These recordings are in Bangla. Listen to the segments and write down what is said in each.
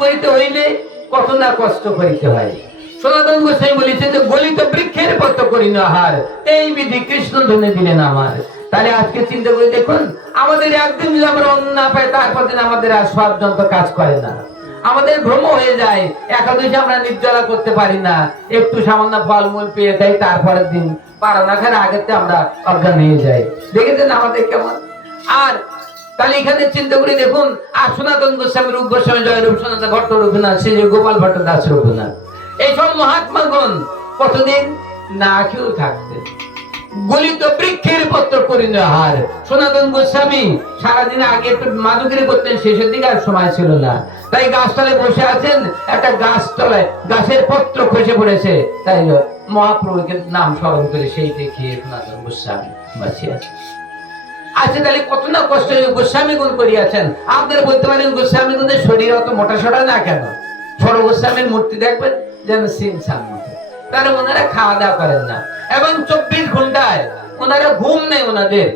করিতে হইলে কত না কষ্ট করিতে হয়। সনাতন গোসাই বলেছে যে গলিত বৃক্ষের পত্র করি না হার, এই বিধি কৃষ্ণ ধনে দিলেন আমার। তাহলে আজকে চিন্তা করে দেখুন, আমাদের একদিন যদি আমরা অন্ন না পাই, তারপর দিন আমাদের আর সব যন্ত্র কাজ করে না। আমাদের ভ্রম হয়ে যায়, একাদশী আমরা নির্জলা করতে পারি না। একটু সামান্য ফলমূল পেয়ে দেয় তারপরের দিন পারা না খার আগেতে আমরা অজ্ঞান হয়ে যাই। দেখেছেন আমাদের কেমন? আর তাহলে এখানে চিন্তা করে দেখুন, আর সনাতন গোস্বামী রূপ গোস্বামী জয় রূপ, সনাতন ভট্ট রঘুনাথ শ্রী গোপাল ভট্ট দাস রঘুনাথ এইসব মহাত্মাগণ কতদিন না খেয়েও থাকতেন। গলিত বৃক্ষের পত্র পরিণহার। সনাতন গোস্বামী সারাদিন আগে একটু মাদুগিরি করতেন শেষের দিকে আর সময় ছিল না। তাই গাছতলায় বসে আছেন, একটা গাছ গাছতলায় গাছের পত্র খসে পড়েছে। তাই মহাপ্রভুকে নাম স্মরণ করে সেই দেখে সনাতন গোস্বামী বাঁচিয়ে আছে আচ্ছা তাহলে কত না কষ্ট গোস্বামী গুণ করিয়াছেন? আপনারা বলতে পারেন, গোস্বামী গুণের শরীর অত মোটা সোটা না কেন? ছোট গোস্বামীর মূর্তি দেখবেন, যেন সিং সান মতো তারা ওনারা খাওয়া দাওয়া করেন না। এবং চব্বিশ ঘন্টায় ওনারা ঘুম নেই ওনাদের।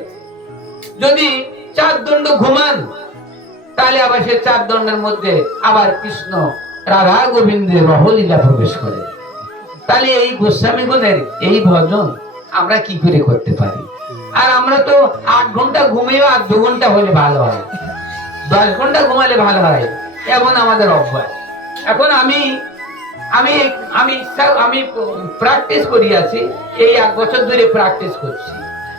যদি চার দণ্ড ঘুমান, তাহলে আবার সে চার দণ্ডের মধ্যে আবার কৃষ্ণ রাধা গোবিন্দের রহলীলা প্রবেশ করে। তাহলে এই গোস্বামী গুণের এই ভজন আমরা কি করে করতে পারি? আর আমরা তো আট ঘণ্টা ঘুমিয়েও আর দু ঘণ্টা হলে ভালো হয়। দশ ঘণ্টা ঘুমালে ভালো হয়। এমন আমাদের অভ্যাস। এখন আমি আমি আমি আমি প্র্যাকটিস করি আছি। এই এক বছর ধরে প্র্যাকটিস করছি।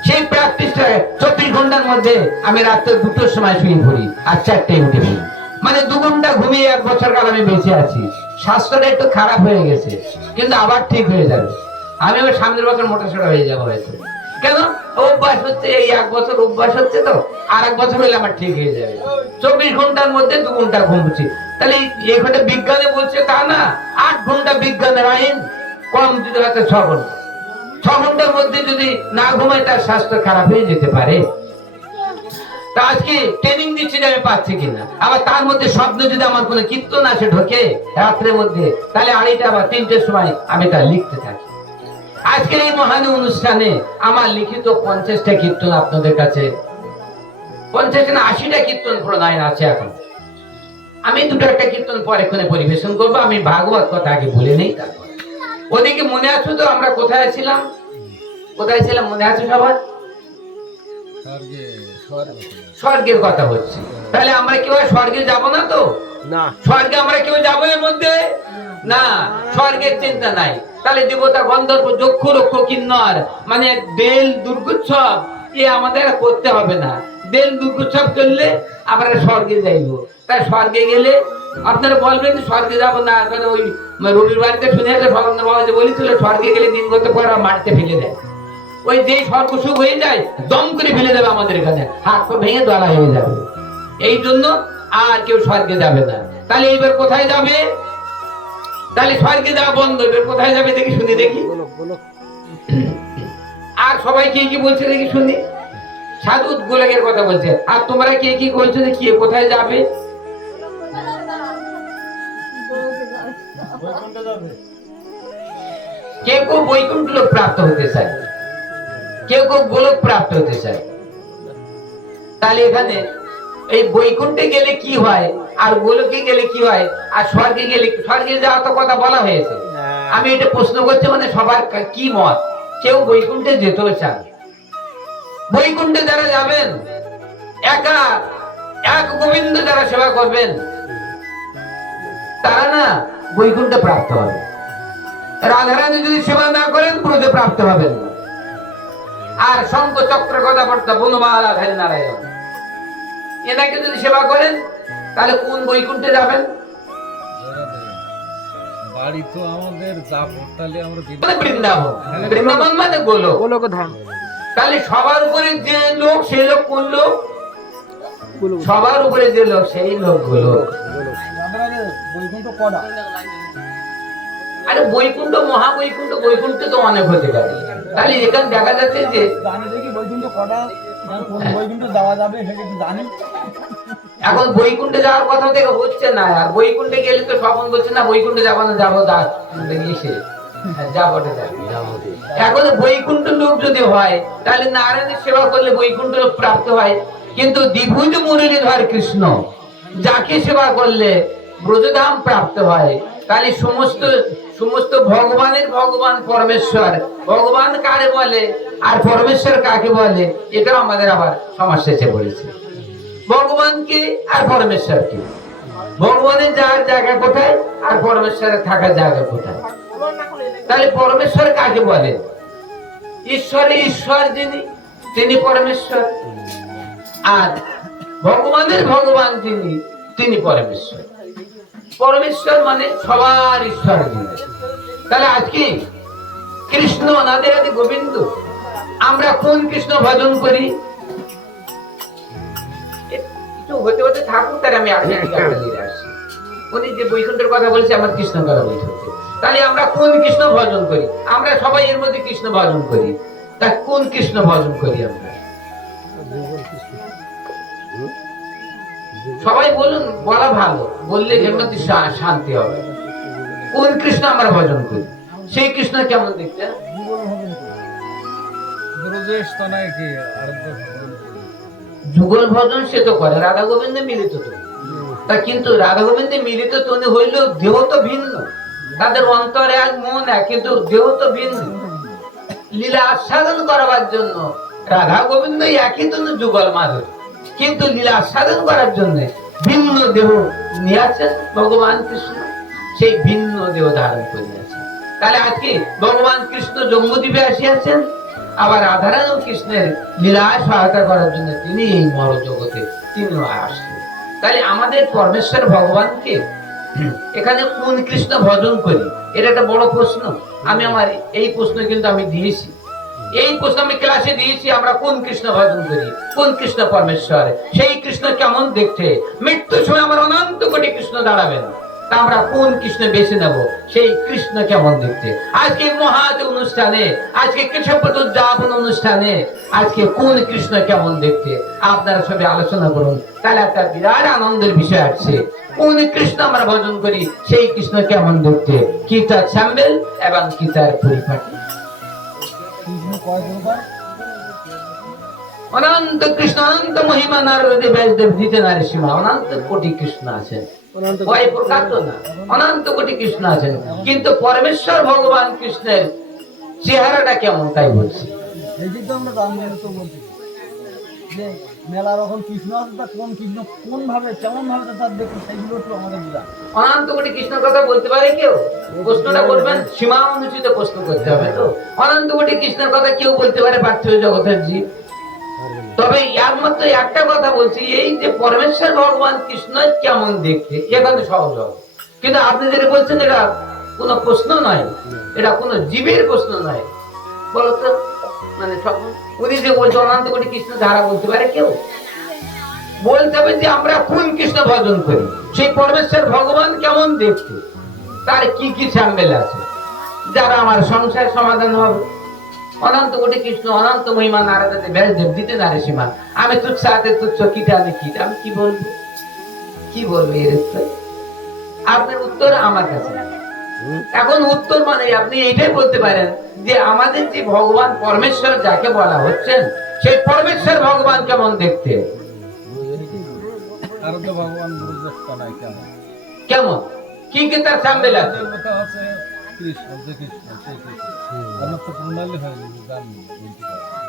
সেই প্র্যাকটিসটা চব্বিশ ঘণ্টার মধ্যে আমি রাত্রে দুটোর সময় শুয়ে পড়ি আর চারটে উঠে পড়ি। মানে দু ঘণ্টা ঘুমিয়ে এক বছর কাল আমি বেঁচে আছি। স্বাস্থ্যটা একটু খারাপ হয়ে গেছে, কিন্তু আবার ঠিক হয়ে যাবে। আমি আবার সামনের বছর মোটা সোটা হয়ে যাব হয়তো কেন? অভ্যাস হচ্ছে, এই এক বছর অভ্যাস হচ্ছে তো আর এক বছর হলে আমার ঠিক হয়ে যাবে। চব্বিশ ঘণ্টার মধ্যে দু ঘণ্টা ঘুমছি তাহলে এই ঘণ্টা বিজ্ঞানে বলছে তা না, আট ঘণ্টা বিজ্ঞানের আইন কম যদি হয়তো ছ ঘণ্টা। ছ ঘণ্টার মধ্যে যদি না ঘুমায়, তার স্বাস্থ্য খারাপ হয়ে যেতে পারে। তা আজকে ট্রেনিং দিচ্ছি যে আমি পাচ্ছি কিনা? আবার তার মধ্যে স্বপ্ন যদি আমার কোনো কীর্তন আসে ঢোকে রাত্রের মধ্যে, তাহলে আড়াইটা বা তিনটের সময় আমি তা লিখতে থাকি। আজকের এই মহান অনুষ্ঠানে আমার লিখিত পঞ্চাশটা কীর্তন আপনাদের কাছে পঞ্চাশ না আশিটা কীর্তন প্রণয়ন আছে এখন। আমি দুটো একটা কীর্তন পরে এখানে পরিবেশন করব আমি ভাগবত কথা আগে বলে নেই তারপর। ওদিকে মনে আছে তো আমরা কোথায় ছিলাম? কোথায় ছিলাম মনে আছে সবার? স্বর্গে স্বর্গে স্বর্গের কথা হচ্ছে তাহলে আমরা কেউ স্বর্গে যাব না তো? না। স্বর্গে আমরা কেউ যাব এর মধ্যে? না, স্বর্গের চিন্তা নাই। তাহলে দেবতা গন্ধর্ব যক্ষ, রক্ষ, কিন্নর মানে বেল দুর্গোৎসব, এ আমাদের করতে হবে না। বেল দুর্গোৎসব করলে আমরা স্বর্গে যাইব। তাই স্বর্গে গেলে আপনারা বলবেন, স্বর্গে যাব না কারণ ওই রবির বাড়িতে শুনে আসলে ভগবান বাবা যে বলেছিল, স্বর্গে গেলে দিন গত পর মাটিতে ফেলে দেয়। ওই যে স্বর্গ সুখ হয়ে যায়, দম করে ফেলে দেবে আমাদের এখানে। হাত পা ভেঙে দলা হয়ে যাবে। এই জন্য আর কেউ স্বর্গে যাবে না। তাহলে এইবার কোথায় যাবে? তাহলে স্বর্গে যাওয়া বন্ধ কোথায় যাবে দেখি শুনি দেখি। আর সবাই কে কি বলছে দেখি শুনি। সাধু গোলকের কথা বলছে। আর তোমরা কে কি বলছো যে কি কোথায় যাবে? কেউ কেউ বৈকুণ্ঠ লোক প্রাপ্ত হতে চায়। কেউ কেউ গোলক প্রাপ্ত হতে চায়। তাহলে এখানে এই বৈকুণ্ঠে গেলে কি হয়? আর গোলকে গেলে কি হয়? আর স্বর্গে গেলে স্বর্গে যাওয়া তো কথা বলা হয়েছে। আমি এটা প্রশ্ন করছি মানে সবার কি মত? কেউ বৈকুণ্ঠে যেতেও চান। বৈকুণ্ঠে যারা যাবেন একা এক গোবিন্দ যারা সেবা করবেন তারা না বৈকুণ্ঠে প্রাপ্ত হবে। রাধারানী যদি সেবা না করেন ব্রজে প্রাপ্ত হবেন না। আর শঙ্খ চক্র কথাবার্তা বনমালা ধারী নারায়ণ এনাকে যদি সেবা করেন তাহলে কোন বৈকুণ্ঠে যাবেন? বাড়ি তো আমাদের তাহলে আমরা বৃন্দাবন। বৃন্দাবন মানে ধাম তাহলে সবার উপরে যে লোক সেই লোক কোন লোক? সবার উপরে যে লোক সেই লোক গোলক। বৈকুণ্ঠ কটা আরে বৈকুণ্ঠ মহাবৈকুণ্ঠ বৈকুণ্ঠ তো অনেক হতে পারে। তাহলে এখানে দেখা যাচ্ছে যে বৈকুণ্ঠ কটা এখন বৈকুণ্ঠে যাওয়ার কথা থেকে হচ্ছে না আর বৈকুণ্ঠে গেলে তো স্বপন বলছে না বৈকুণ্ঠে যাব না যাব দা এসে হ্যাঁ, যাব রে, যাব। এখন বৈকুণ্ঠ লোক যদি হয় তাহলে নারায়ণের সেবা করলে বৈকুণ্ঠ লোক প্রাপ্ত হয় কিন্তু দ্বিভুজ মুরলীধর কৃষ্ণ যাকে সেবা করলে ব্রজধাম প্রাপ্ত হয় তাহলে সমস্ত সমস্ত ভগবানের ভগবান পরমেশ্বর। ভগবান কারে বলে? আর পরমেশ্বর কাকে বলে? এটাও আমাদের আবার সমস্যা এসে পড়েছে ভগবানকে আর পরমেশ্বরকে। ভগবানের যাওয়ার জায়গা কোথায়, আর পরমেশ্বরের থাকার জায়গা কোথায়? তাহলে পরমেশ্বর কাকে বলে? ঈশ্বরে ঈশ্বর যিনি, তিনি পরমেশ্বর। আর ভগবানের ভগবান যিনি, তিনি পরমেশ্বর। পরমেশ্বর মানে সবার ঈশ্বর। তাহলে আজকে কৃষ্ণ অনাদের আদি গোবিন্দ, আমরা কোন কৃষ্ণ ভজন করি? কৃষ্ণ ভজন করি? আমরা সবাই এর মধ্যে কৃষ্ণ ভজন করি। তা কোন কৃষ্ণ ভজন করি আমরা? সবাই বলুন বলা ভালো। বললে এর শান্তি হবে। কোন কৃষ্ণ আমরা ভজন করি? সেই কৃষ্ণ কেমন দেখতে যুগল ভজন সে তো করে রাধা গোবিন্দ মিলিত তো। তা কিন্তু রাধা গোবিন্দে মিলিত তনি হইলেও দেহ তো ভিন্ন। তাদের অন্তর এক মন এক কিন্তু দেহ তো ভিন্ন। লীলা আস্বাদন করার জন্য রাধা গোবিন্দ একই তো যুগল মাধুর কিন্তু লীলা আস্বাদন করার জন্য ভিন্ন দেহ নিয়ে ভগবান কৃষ্ণ। সেই ভিন্ন দেহ ধারণ করিয়াছেন তাহলে আজকে ভগবান কৃষ্ণ জম্মুদ্বীপে আসিয়াছেন। আবার রাধারানী কৃষ্ণের লীলায় সহায়তা করার জন্য তিনি এই মর জগতে তিনিও আসছেন তাহলে আমাদের পরমেশ্বর ভগবানকে এখানে কোন কৃষ্ণ ভজন করি? এটা একটা বড় প্রশ্ন। আমি আমার এই প্রশ্ন কিন্তু আমি দিয়েছি। এই প্রশ্ন আমি ক্লাসে দিয়েছি আমরা কোন কৃষ্ণ ভজন করি কোন কৃষ্ণ পরমেশ্বর, সেই কৃষ্ণ কেমন দেখতে? মৃত্যুর সময় আমার অনন্ত কোটি কৃষ্ণ দাঁড়াবেন। আমরা কোন কৃষ্ণ বেছে নেব? সেই কৃষ্ণ কেমন দেখতে? আজকে মহাজ অনুষ্ঠানে, আজকে কৃষ্ণপদ উদযাপন অনুষ্ঠানে, আজকে কোন কৃষ্ণ কেমন দেখতে? আপনারা সবাই আলোচনা করুন। তাহলে একটা বিরাট আনন্দের বিষয় আছে কোন কৃষ্ণ আমরা ভজন করি, সেই কৃষ্ণ কেমন দেখতে? কি তার স্যাম্বেল এবং কি তার পরিপাটি? অনন্ত কৃষ্ণ অনন্ত মহিমা নারদে ব্যাসদেব দিতে নারী সীমা অনন্ত কোটি কৃষ্ণ আছেন। কয় প্রকার তো না। অনন্ত কোটি কৃষ্ণ আছেন। কিন্তু পরমেশ্বর ভগবান কৃষ্ণের চেহারাটা কেমন তাই বলছি। আমরা মেলা রকম কৃষ্ণ আছে তা কোন কৃষ্ণ কোন ভাবে কেমন ভাবে তার দেখি সেইগুলো একটু আমাদের বুঝা। অনন্ত কোটি কৃষ্ণের কথা বলতে পারে কেউ? প্রশ্নটা করবেন? সীমা অনুচিত প্রশ্ন করতে হবে তো? অনন্ত কোটি কৃষ্ণের কথা কেউ বলতে পারে পার্থিব জগতের জীব তবে একমাত্র একটা কথা বলছি, এই যে পরমেশ্বর ভগবান কৃষ্ণ কেমন দেখতে এখানে সহজ হবে। কিন্তু আপনি যেটা বলছেন, এটা কোনো প্রশ্ন নয়, এটা কোনো জীবের প্রশ্ন নয়। বলতো মানে সব উনি যে বলছে, অনন্ত কোটি কৃষ্ণ ধারা বলতে পারে কেউ? বলতে হবে যে আমরা কোন কৃষ্ণ ভজন করি? সেই পরমেশ্বর ভগবান কেমন দেখতে? তার কি কি সাম্বেল আছে? যারা আমার সংসার সমাধান হবে। অনন্ত কোটি কৃষ্ণ, অনন্ত মহিমা, নারাদাতে ব্যাসদেব, দিতে নারে সীমা আমি তুচ্ছ হাতে তুচ্ছ, কিটা আমি কিটা, আমি কি বলব? কি বলব এর আপনার উত্তর আমার কাছে। এখন উত্তর মানে আপনি এইটাই বলতে পারেন যে আমাদের যে ভগবান পরমেশ্বর যাকে বলা হচ্ছেন সেই পরমেশ্বর ভগবান কেমন দেখতে কেমন? কি কি তার সাম্বেল আছে? আমাদের কথা হচ্ছে কৃষ্ণ যে কৃষ্ণ সেই কৃষ্ণ। আমার তো প্রণালী গেছে গান বলতে পারি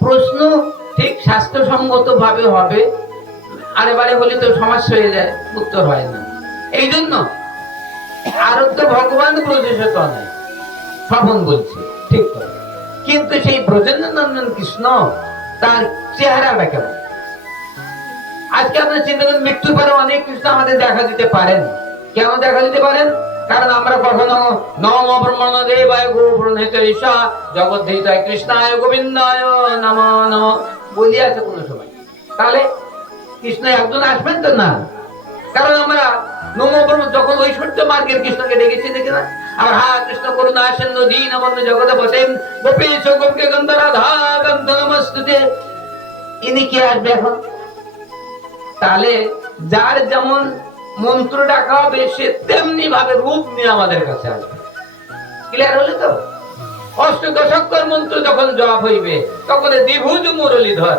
প্রশ্ন ঠিক স্বাস্থ্যসঙ্গত ভাবে হবে আরে বারে হলে তো সমস্যা হয়ে যায় উত্তর হয় না। এই জন্য আরোগ্য ভগবান ব্রজেশত নয় স্বপন বলছে কিন্তু সেই ব্রজেন্দ্র নন্দন কৃষ্ণ, তার চেহারাটা কেমন আজকে আপনার চিন্তা করেন মৃত্যুর পরে অনেক কৃষ্ণ আমাদের দেখা দিতে পারেন। কেন দেখা দিতে পারেন? কারণ আমরা কখনো নম ব্রহ্মণ দেবায় ঈশা, জগৎ কৃষ্ণায় গোবিন্দায় নম নম কোনো সময়। তাহলে কৃষ্ণ একজন আসবেন তো না? কারণ আমরা যখন ঐশ্বর্য মার্গের কৃষ্ণকে দেখি না? আর হা, কৃষ্ণ আসেন জগৎ বসেন। ইনি কি আসবে এখন? তাহলে যার যেমন মন্ত্র ডাকা হবে, সে তেমনি ভাবে রূপ নিয়ে আমাদের কাছে আসবে। ক্লিয়ার হলো তো? অষ্ট অষ্টদশক্কর মন্ত্র যখন জপ হইবে, তখন দ্বিভুজ মুরলীধর।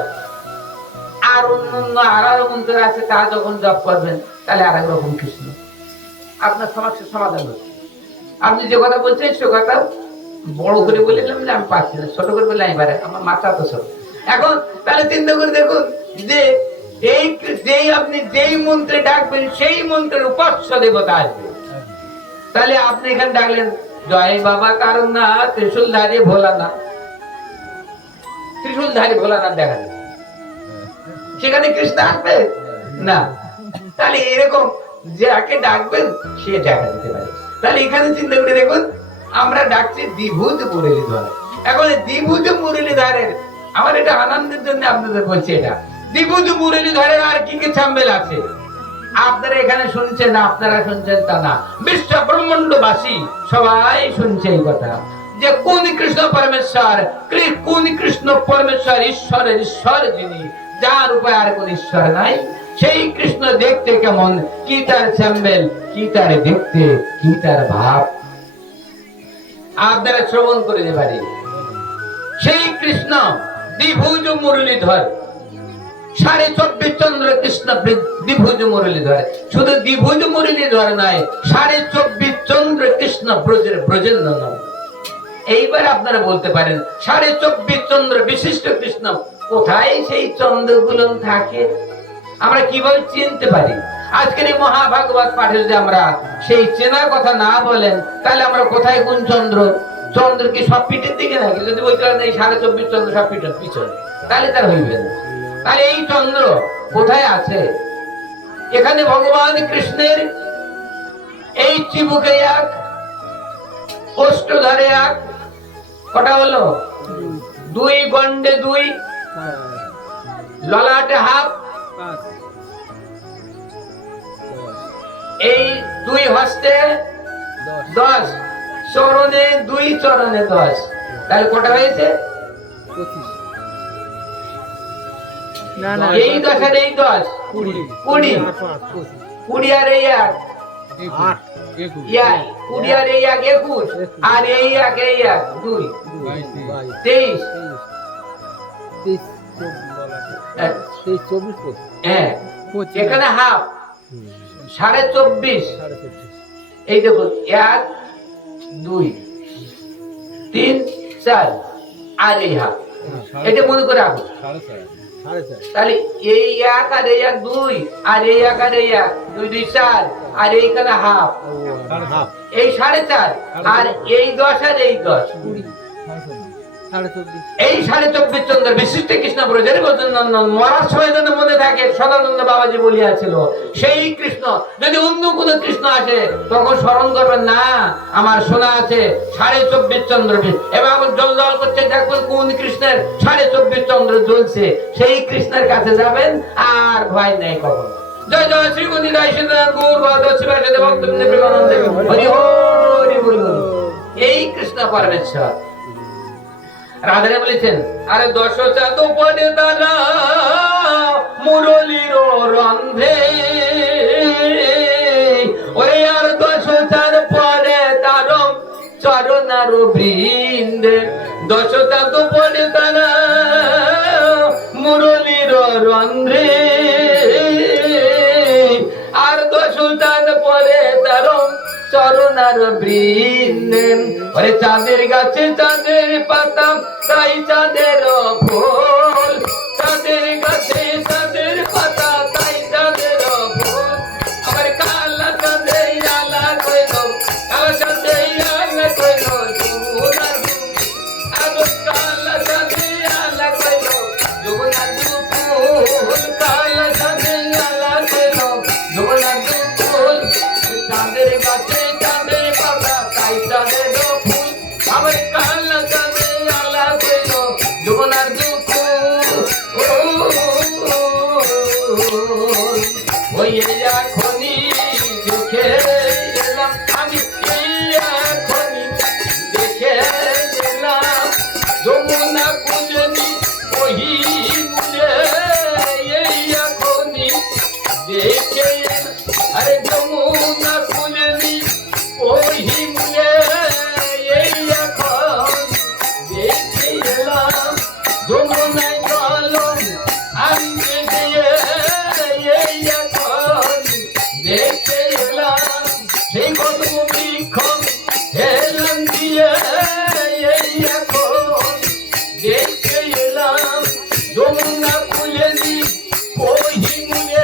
আর আর আরও মন্ত্র আছে, তা যখন জপ করবেন তাহলে আর এক রকম কৃষ্ণ আপনার সমস্যার সমাধান হচ্ছে আপনি যে কথা বলছেন, সে কথা বড় করে বললাম যে আমি পাচ্ছি না। ছোট করে বললে আমি পারে আমার মাথা তো ছোট। এখন তাহলে চিন্তা করে দেখুন যে এই যেই আপনি যেই মন্ত্রে ডাকবেন, সেই মন্ত্রের উপাস্য দেবতা আসবে। তাহলে আপনি এখানে ডাকলেন, জয় বাবা কারণ না ত্রিশুল ধারে ভোলা না ত্রিশুল ধারে ভোলা না দেখা যাবে সেখানে কৃষ্ণ আসবে? না। তাহলে এরকম যাকে ডাকবেন, সে দেখা দিতে পারে। তাহলে এখানে চিন্তা করে দেখুন, আমরা ডাকছি দ্বিভুজ মুরলীধর। এখন এই দ্বিভুজ মুরলীধরের, আমার এটা আনন্দের জন্য আপনাদের বলছি এটা। দ্বিভুজ মুরলীধরের আর কি কি ছাম্বেল আছে? আপনারা এখানে শুনছেন, আপনারা শুনছেন তা না। বিশ্ব ব্রহ্মাণ্ডবাসী সবাই শুনছে এই কথা। যে কোন কৃষ্ণ পরমেশ্বর কোন কৃষ্ণ পরমেশ্বর, ঈশ্বরের ঈশ্বর যিনি, যার উপায় আর কোন ঈশ্বর নাই। সেই কৃষ্ণ দেখতে কেমন? কি তার স্যাম্বেল? কি তার দেখতে? কি তার ভাব? আপনারা শ্রবণ করে যে পারি সেই কৃষ্ণ দ্বিভুজ মুরলীধর। সাড়ে চব্বিশ চন্দ্র কৃষ্ণ দ্বিভুজ মুরলীধর। শুধু দ্বিভুজ মুরলীধর নয়, সাড়ে চব্বিশ চন্দ্র কৃষ্ণ ব্রজের ব্রজেন্দ্র নয় এইবার আপনারা বলতে পারেন, সাড়ে চব্বিশ চন্দ্র বিশিষ্ট কৃষ্ণ, কোথায় সেই চন্দ্রগুলো থাকে? আমরা কীভাবে চিনতে পারি? আজকের এই মহাভাগবত পাঠে যদি আমরা সেই চেনার কথা না বলেন তাহলে আমরা কোথায় কোন চন্দ্র? চন্দ্র কি সব পিঠের দিকে নাকি? যদি বলতে পারেন এই সাড়ে চব্বিশ চন্দ্র সব পিঠের পিছনে তাহলে তার হইবে না। তাহলে এই চন্দ্র কোথায় আছে? এখানে ভগবান কৃষ্ণের এই চিবুকে এক অষ্টধারে এক কটা হলো? দুই। গন্ডে দুই ললাটে হাফ এই দুই হস্তে দশ। চরণে দুই চরণে দশ। তাহলে কটা হয়েছে? না না এই দশ আর এই দশ। কুড়ি। কুড়ি। আর এই এক। কুড়ি আর এই এক একুশ। আর এই এক এই এক দুই। তেইশ। তেইশ। হ্যাঁ, হ্যাঁ এখানে হাফ। সাড়ে চব্বিশ। এই দেখুন এক দুই তিন চার আর এই হাফ। এটা মনে করে চার। তাহলে এই এক আর এই এক দুই আর এই এক আর এই এক দুই দুই চার আর এইখানে হাফ। এই সাড়ে চার। আর এই দশ আর এই দশ। কুড়ি। এই সাড়ে চব্বিশ চন্দ্র বিশিষ্ট কৃষ্ণ ব্রজের নন্দন মরার সময় যেন মনে থাকে, সদানন্দ বাবাজি বলিয়াছিল, সেই কৃষ্ণ, যদি অন্য কোন কৃষ্ণ আসে, তখন স্মরণ করবেন না, আমার শোনা আছে সাড়ে চব্বিশ চন্দ্র এবার জল জল করছে দেখবেন কোন কৃষ্ণের সাড়ে চব্বিশ চন্দ্র জ্বলছে, সেই কৃষ্ণের কাছে যাবেন, আর ভয় নেই কখন। জয় জয় শ্রী গন্ধি জয় সীতারাম গৌর ভক্ত প্রেমানন্দ। হরি হরি বল এই কৃষ্ণ পরমেশ্বর রাধারে বলেছেন, আরে দশ চাঁদ পরে তারা মুরলির রন্ধে। ওই আর দশ চাঁদ পরে তার চরণার বৃন্দে। দশ চাঁদ পরে তারা মুরলির রন্ধ্রে চরণার বৃন্দে ওরে চাঁদের গাছে চাঁদের পাতা তাই চাঁদের ফুল। চাঁদের গাছে চাঁদের পাতা Hallelujah.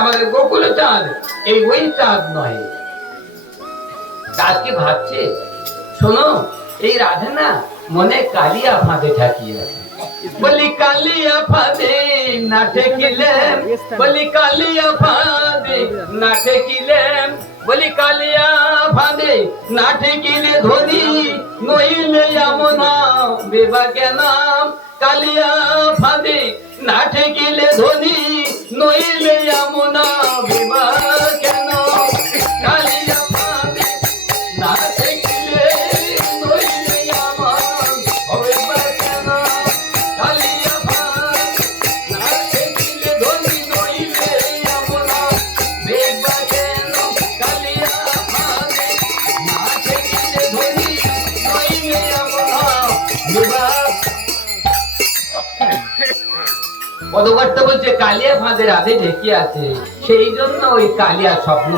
আমাদের গোকুল চাঁদ, এই ওই চাঁদ নয়। কি ভাবছে? শোনো, এই রাধে না মনে কালিয়া ফাঁদে ঠাকিয়ে আছে বলি কালিয়া ফাঁদে না ঠেকিলেন বলি কালিয়া ফাঁদে না ঠেকিলেন বলি কালিয়া ফাঁদে না ঠেকিলে ধরি নইলে আমনা বেবা কেন কালিয়া ফাঁদে না ঠেকিলে ধরি নইলে আমনা বেবা কেন পদবার্তা বলছে কালিয়া ফাঁদের হাতে ঢেকে আছে। সেই জন্য ওই কালিয়া স্বপ্ন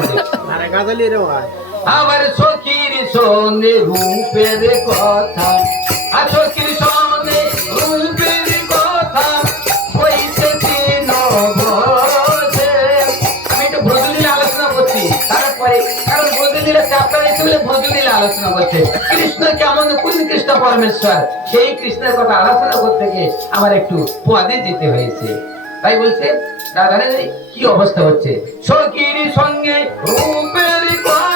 আরে গাজালি রে আমার সখীর সনে রূপের কথা। আর সখীর সনে চ্যাপ্টার হিসেবে আলোচনা করছে। কৃষ্ণ কেমন কোন কৃষ্ণ পরমেশ্বর? সেই কৃষ্ণের কথা আলোচনা করতে গিয়ে আমার একটু পদে যেতে হয়েছে। তাই বলছে, দাদা কি অবস্থা হচ্ছে? সখীর সঙ্গে রূপের কথা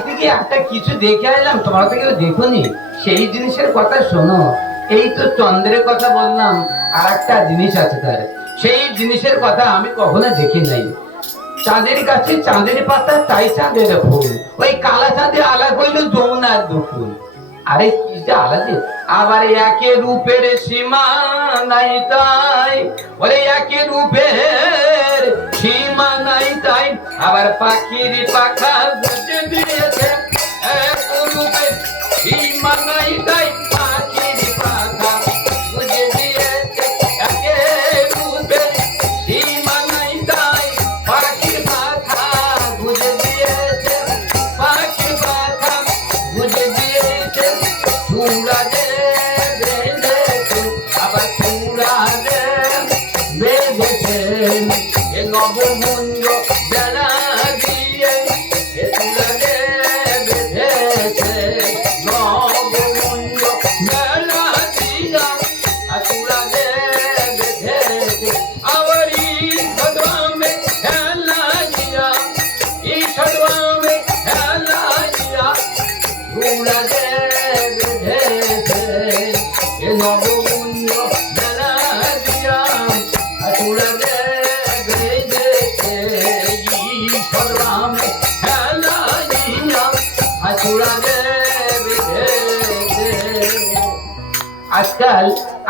থেকে একটা কিছু দেখে এলাম তোমরা তো কেউ দেখোনি। সেই জিনিসের কথা শোনো। এই তো চন্দ্রের কথা বললাম, আর একটা জিনিস আছে তার। সেই জিনিসের কথা আমি কখনো দেখি নাই। চাঁদের কাছে চাঁদের পাতা, তাই চাঁদের ফুল। ওই কালা চাঁদে আলা কইল যমুনার দুফুল আরে, কি যে আলাদা। আবার একে রূপের সীমা নাই তাই। ওরে, একে রূপের সীমা নাই তাই। আবার পাখির পাখা বুঝে রূপের সীমা নাই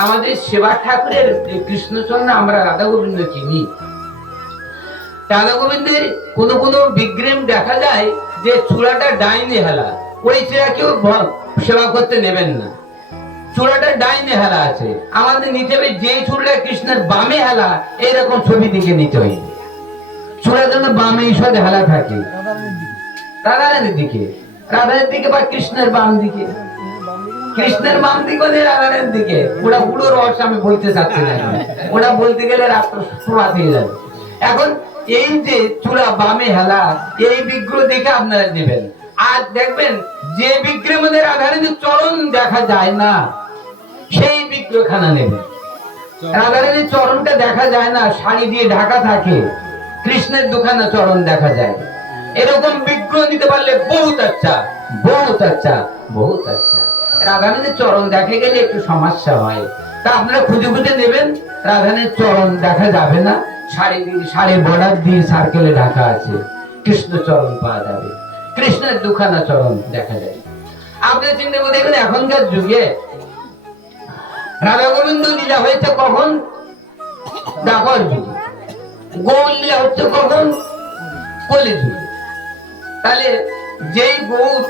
আমাদের সেবা ঠাকুরের কৃষ্ণচন্দ্র আমরা রাধা গোবিন্দ চিনি। রাধা গোবিন্দের কোনো কোনো বিগ্রেম দেখা যায় যে চূড়াটা ডাইনে হেলা ওই চূড়া কেউ সেবা করতে নেবেন না। চূড়াটা ডাইনে হেলা আছে। আমাদের নিতে হবে যে চূড়াটা কৃষ্ণের বামে হেলা এইরকম ছবি দিকে নিতে হইবে চূড়া যেন বামে ঈশ্বরে হেলা থাকে। রাধারানীর দিকে। রাধারানীর দিকে। রাধারের দিকে বা কৃষ্ণের বাম দিকে। কৃষ্ণের হলে রাধারের দিকে। ওটা পুরো রহস্য আমি বলতে চাচ্ছি না। ওটা বলতে গেলে রাত্র প্রভাত হয়ে যাবে। এখন এই যে চূড়া বামে হেলা, এই বিগ্রহ দেখে আপনারা নেবেন। আর দেখবেন, যে বিগ্রহের মধ্যে রাধারানীর চরণ দেখা যায় না, সেই বিগ্রহখানা নেবেন রাধারানীর চরণটা দেখা যায় না, শাড়ি দিয়ে ঢাকা থাকে। কৃষ্ণের দোকানে চরণ দেখা যায়। এরকম বিগ্রহ নিতে পারলে বহুত আচ্ছা বহুত আচ্ছা বহুত আচ্ছা। রাধারানীর চরণ দেখে গেলে একটু সমস্যা হয়। তা আপনারা খুঁজে খুঁজে নেবেন রাধারানীর চরণ দেখা যাবে না। বর্ডার দিয়ে সার্কেলে ঢাকা আছে। কৃষ্ণ চরণ পাওয়া যাবে। কৃষ্ণের দুখানা চরণ দেখা যায় আপনি চিন্তা করে দেখবেন এখনকার যুগে রাধা গোবিন্দ লীলা হয়েছে কখন? ডাকর যুগে। গৌর লীলা হচ্ছে কখন? কলি যুগে তাহলে যেই গৌর